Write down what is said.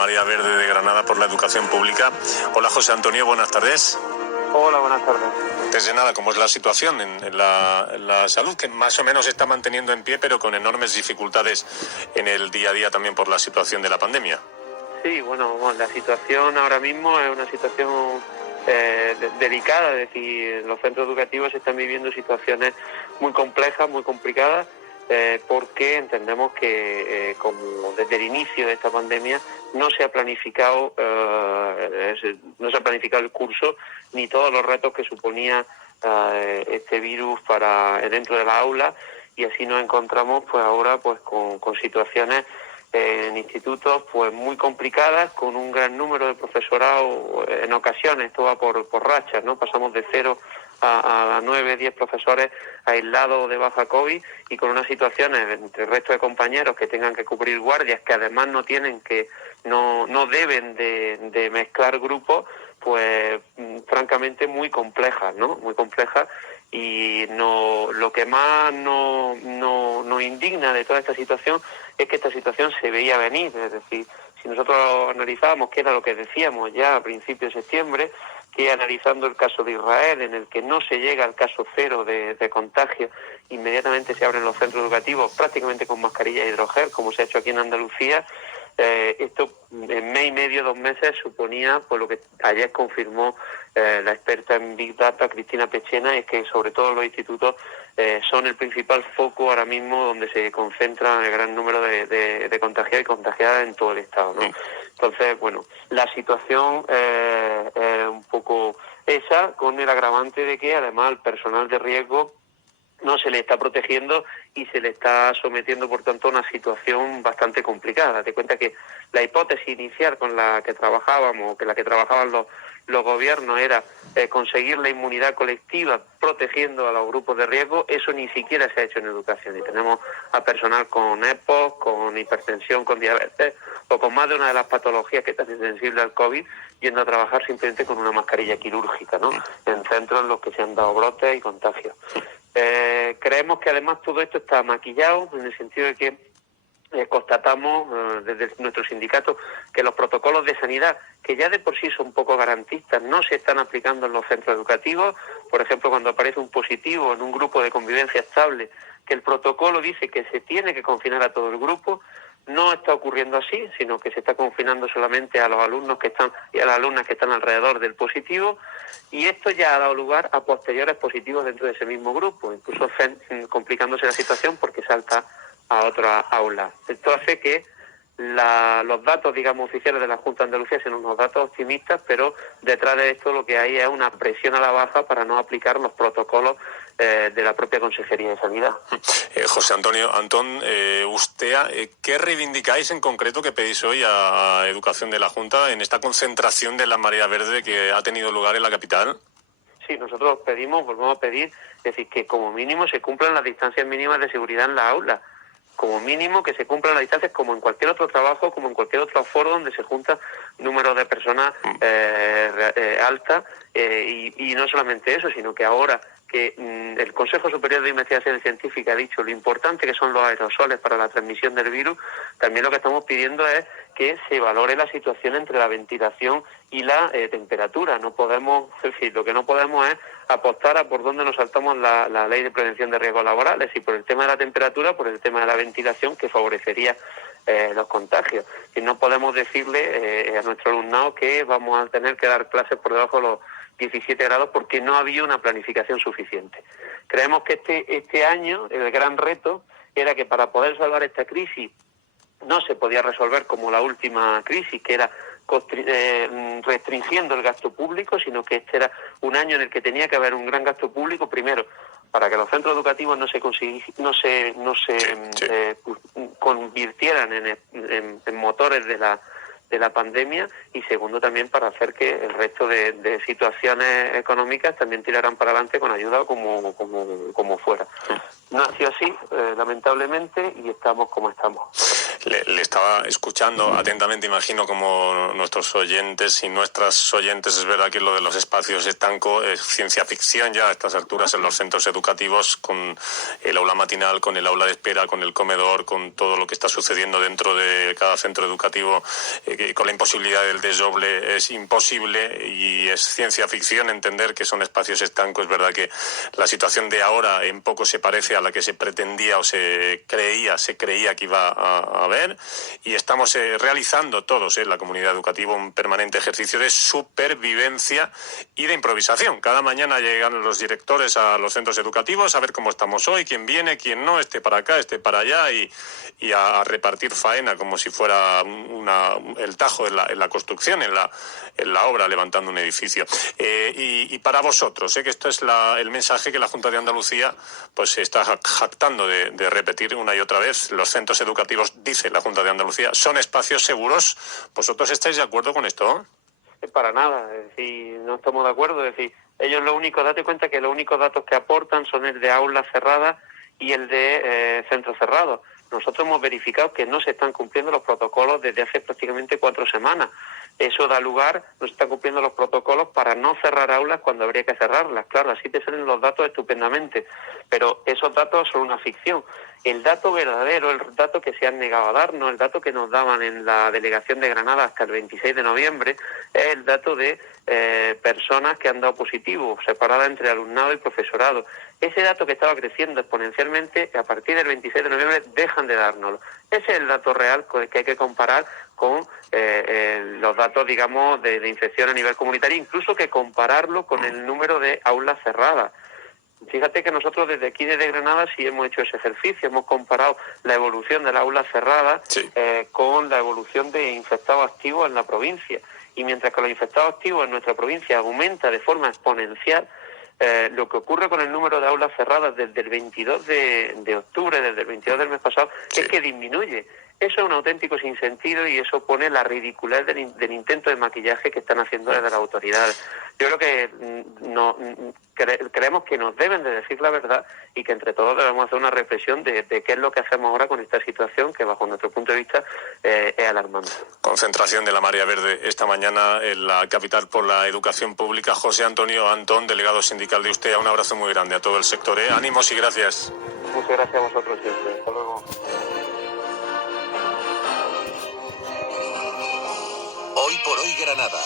María Verde de Granada por la Educación Pública. Hola José Antonio, buenas tardes. Hola, buenas tardes. Antes de nada, ¿cómo es la situación en la salud? Que más o menos se está manteniendo en pie, pero con enormes dificultades en el día a día también por la situación de la pandemia. Sí, bueno, la situación ahora mismo es una situación delicada, es decir, los centros educativos están viviendo situaciones muy complejas, muy complicadas, porque entendemos que como desde el inicio de esta pandemia no se ha planificado el curso ni todos los retos que suponía este virus dentro de la aula, y así nos encontramos pues ahora pues con situaciones en institutos pues muy complicadas, con un gran número de profesorado. En ocasiones esto va por rachas, ¿no? Pasamos de 0 a 9, 10 profesores aislados de baja COVID, y con unas situaciones entre el resto de compañeros que tengan que cubrir guardias, que además no deben de mezclar grupos, pues francamente muy complejas, ¿no? Muy complejas. Y lo que más nos indigna de toda esta situación es que esta situación se veía venir. Es decir, si nosotros analizábamos, que era lo que decíamos ya a principios de septiembre, que analizando el caso de Israel, en el que no se llega al caso cero de contagio, inmediatamente se abren los centros educativos prácticamente con mascarilla y hidrogel, como se ha hecho aquí en Andalucía. Esto en mes y medio, 2 meses, suponía, por lo que ayer confirmó la experta en Big Data, Cristina Pechena, es que sobre todo los institutos son el principal foco ahora mismo donde se concentra el gran número de contagiados y contagiadas en todo el Estado, ¿no? Entonces, bueno, la situación es un poco esa, con el agravante de que además al personal de riesgo no se le está protegiendo y se le está sometiendo, por tanto, a una situación bastante complicada. Date cuenta que la hipótesis inicial con la que trabajábamos, que la que trabajaban los gobiernos, era conseguir la inmunidad colectiva protegiendo a los grupos de riesgo. Eso ni siquiera se ha hecho en educación, y tenemos a personal con EPOS, con hipertensión, con diabetes o con más de una de las patologías que es tan sensible al COVID, yendo a trabajar simplemente con una mascarilla quirúrgica, ¿no? En centros en los que se han dado brotes y contagios. Creemos que además todo esto está maquillado, en el sentido de que constatamos desde nuestro sindicato que los protocolos de sanidad, que ya de por sí son poco garantistas, no se están aplicando en los centros educativos. Por ejemplo, cuando aparece un positivo en un grupo de convivencia estable, que el protocolo dice que se tiene que confinar a todo el grupo, no está ocurriendo así, sino que se está confinando solamente a los alumnos que están y a las alumnas que están alrededor del positivo, y esto ya ha dado lugar a posteriores positivos dentro de ese mismo grupo, incluso complicándose la situación porque salta a otra aula. Esto hace que los datos, digamos, oficiales de la Junta de Andalucía sean unos datos optimistas, pero detrás de esto lo que hay es una presión a la baja para no aplicar los protocolos de la propia Consejería de Sanidad. José Antonio, usted, ¿qué reivindicáis en concreto, que pedís hoy a Educación de la Junta en esta concentración de la marea verde que ha tenido lugar en la capital? Sí, nosotros volvemos a pedir, es decir, que como mínimo se cumplan las distancias mínimas de seguridad en la aula. Como mínimo que se cumplan las distancias, como en cualquier otro trabajo, como en cualquier otro foro donde se junta número de personas altas, y no solamente eso, sino que ahora que el Consejo Superior de Investigaciones Científicas ha dicho lo importante que son los aerosoles para la transmisión del virus, también lo que estamos pidiendo es que se valore la situación entre la ventilación y la temperatura. No podemos, es decir, lo que no podemos es apostar a por dónde nos saltamos la ley de prevención de riesgos laborales, y por el tema de la temperatura, por el tema de la ventilación, que favorecería los contagios. Y no podemos decirle a nuestro alumnado que vamos a tener que dar clases por debajo de los 17 grados porque no había una planificación suficiente. Creemos que este año el gran reto era que para poder salvar esta crisis no se podía resolver como la última crisis, que era restringiendo el gasto público, sino que este era un año en el que tenía que haber un gran gasto público, primero para que los centros educativos no se convirtieran en motores de la pandemia, y segundo también para hacer que el resto de situaciones económicas también tiraran para adelante con ayuda como fuera. No ha sido así, lamentablemente, y estamos como estamos. Le estaba escuchando atentamente, imagino, como nuestros oyentes y nuestras oyentes. Es verdad que lo de los espacios estanco es ciencia ficción ya a estas alturas en los centros educativos, con el aula matinal, con el aula de espera, con el comedor, con todo lo que está sucediendo dentro de cada centro educativo, con la imposibilidad del desdoble. Es imposible y es ciencia ficción entender que son espacios estancos. Es verdad que la situación de ahora en poco se parece a la que se pretendía o se creía que iba a haber, y estamos realizando todos en la comunidad educativa un permanente ejercicio de supervivencia y de improvisación. Cada mañana llegan los directores a los centros educativos a ver cómo estamos hoy, quién viene, quién no, este para acá, este para allá, y a repartir faena como si fuera el tajo en la construcción, en la obra, levantando un edificio. Y para vosotros, que esto es el mensaje que la Junta de Andalucía pues se está jactando de repetir una y otra vez. Los centros educativos, dice la Junta de Andalucía, son espacios seguros. ¿Vosotros estáis de acuerdo con esto? Para nada, es decir, no estamos de acuerdo. Es decir, ellos date cuenta que los únicos datos que aportan son el de aulas cerradas y el de centros cerrados. Nosotros hemos verificado que no se están cumpliendo los protocolos desde hace prácticamente 4 semanas. Eso da lugar, no se están cumpliendo los protocolos para no cerrar aulas cuando habría que cerrarlas. Claro, así te salen los datos estupendamente, pero esos datos son una ficción. El dato verdadero, el dato que se han negado a darnos, el dato que nos daban en la delegación de Granada hasta el 26 de noviembre, es el dato de personas que han dado positivo, separadas entre alumnado y profesorado. Ese dato que estaba creciendo exponencialmente, a partir del 26 de noviembre dejan de dárnoslo. Ese es el dato real que hay que comparar con los datos, digamos, de infección a nivel comunitario, incluso que compararlo con el número de aulas cerradas. Fíjate que nosotros desde aquí, desde Granada, sí hemos hecho ese ejercicio, hemos comparado la evolución de las aulas cerradas con la evolución de infectados activos en la provincia. Y mientras que los infectados activos en nuestra provincia aumenta de forma exponencial, lo que ocurre con el número de aulas cerradas desde el 22 de octubre, desde el 22 del mes pasado, es que disminuye. Eso es un auténtico sinsentido y eso pone la ridiculez del intento de maquillaje que están haciendo desde las autoridades. Yo creo que creemos que nos deben de decir la verdad y que entre todos debemos hacer una reflexión de qué es lo que hacemos ahora con esta situación que bajo nuestro punto de vista es alarmante. Concentración de la Marea Verde esta mañana en la capital por la educación pública. José Antonio Antón, delegado sindical de Ustea, un abrazo muy grande a todo el sector. Ánimos y gracias. Muchas gracias a vosotros siempre. Hasta luego. Hoy por hoy Granada.